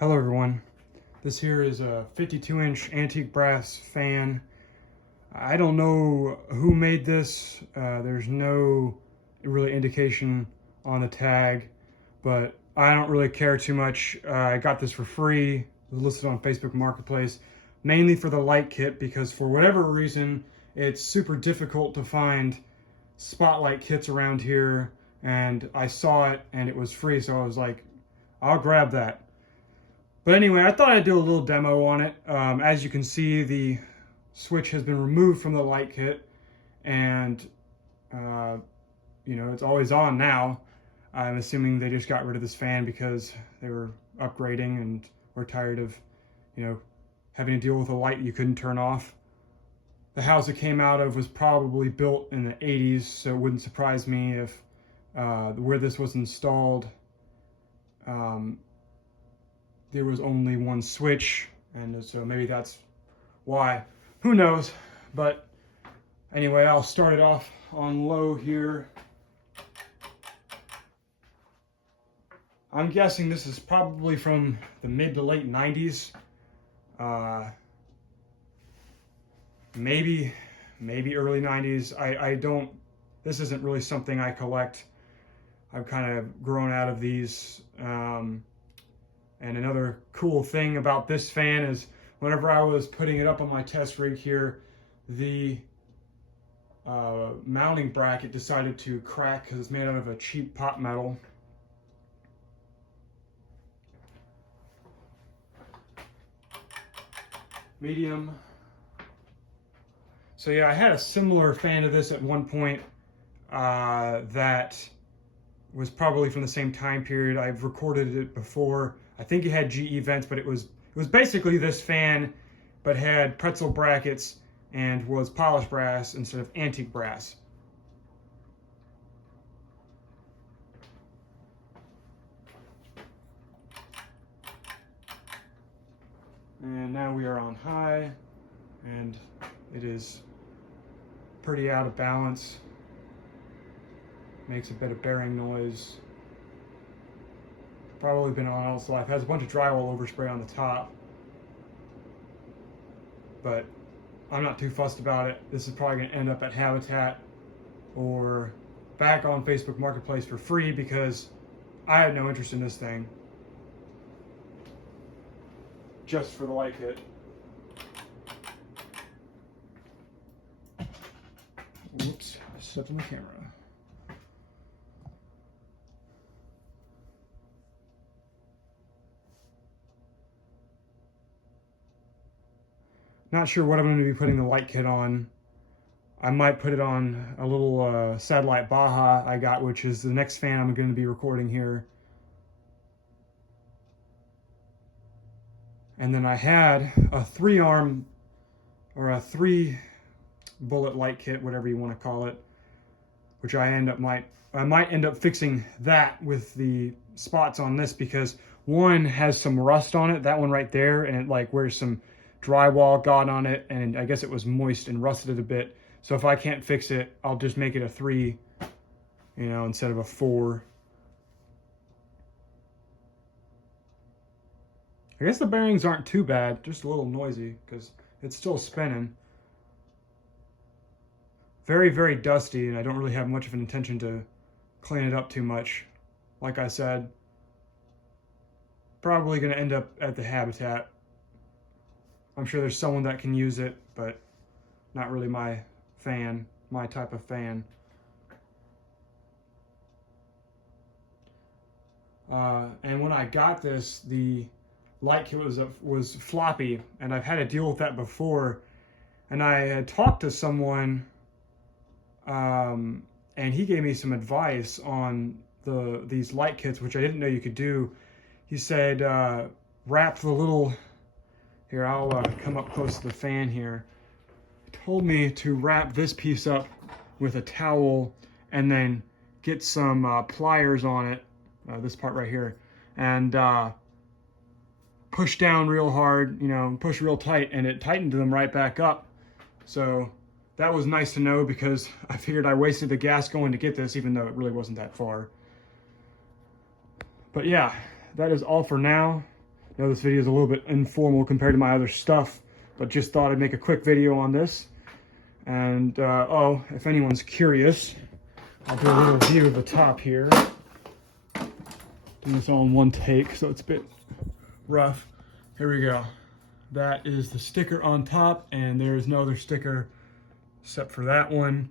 Hello everyone, this here is a 52-inch antique brass fan. I don't know who made this, there's no really indication on the tag, but I don't really care too much. I got this for free, it was listed on Facebook Marketplace, mainly for the light kit because for whatever reason it's super difficult to find spotlight kits around here, and I saw it and it was free, so I was like, I'll grab that. But anyway, I thought I'd do a little demo on it. As you can see, the switch has been removed from the light kit, and it's always on now. I'm assuming they just got rid of this fan because they were upgrading and were tired of, having to deal with a light you couldn't turn off. The house it came out of was probably built in the 80s, so it wouldn't surprise me if where this was installed, there was only one switch, and so maybe that's why. Who knows? But anyway, I'll start it off on low here. I'm guessing this is probably from the mid to late 90s. Maybe early 90s. I don't, this isn't really something I collect. I've kind of grown out of these. And another cool thing about this fan is whenever I was putting it up on my test rig here, the mounting bracket decided to crack because it's made out of a cheap pot metal. Medium. So yeah, I had a similar fan to this at one point that was probably from the same time period. I've recorded it before. I think it had GE vents, but it was basically this fan, but had pretzel brackets and was polished brass instead of antique brass. And now we are on high, and it is pretty out of balance. Makes a bit of bearing noise. Probably been on all its life. Has a bunch of drywall overspray on the top, but I'm not too fussed about it. This is probably going to end up at Habitat or back on Facebook Marketplace for free because I had no interest in this thing. Just for the light kit. Whoops, I stepped on the camera. Not sure what I'm going to be putting the light kit on. I might put it on a little satellite Baja I got, which is the next fan I'm going to be recording here. And then I had a 3-arm or a 3-bullet light kit, whatever you want to call it, which I might end up fixing that with the spots on this because one has some rust on it, that one right there, and it like wears some drywall got on it, and I guess it was moist and rusted a bit. So if I can't fix it, I'll just make it a 3, instead of a 4. I guess the bearings aren't too bad, just a little noisy because it's still spinning. Very, very dusty, and I don't really have much of an intention to clean it up too much. Like I said, probably going to end up at the Habitat. I'm sure there's someone that can use it, but not really my type of fan. And when I got this, the light kit was floppy, and I've had to deal with that before. And I had talked to someone, and he gave me some advice on these light kits, which I didn't know you could do. He said, wrap the little. Here, I'll come up close to the fan here. He told me to wrap this piece up with a towel and then get some pliers on it, this part right here, and push down real hard, push real tight, and it tightened them right back up. So that was nice to know because I figured I wasted the gas going to get this, even though it really wasn't that far. But yeah, that is all for now. I know this video is a little bit informal compared to my other stuff, but just thought I'd make a quick video on this. And, oh, if anyone's curious, I'll do a little view of the top here. Doing this all in one take, so it's a bit rough. Here we go. That is the sticker on top, and there's no other sticker except for that one.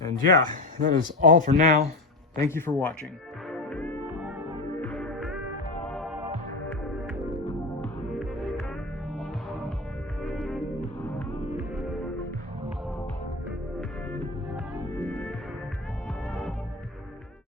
And yeah, that is all for now. Thank you for watching.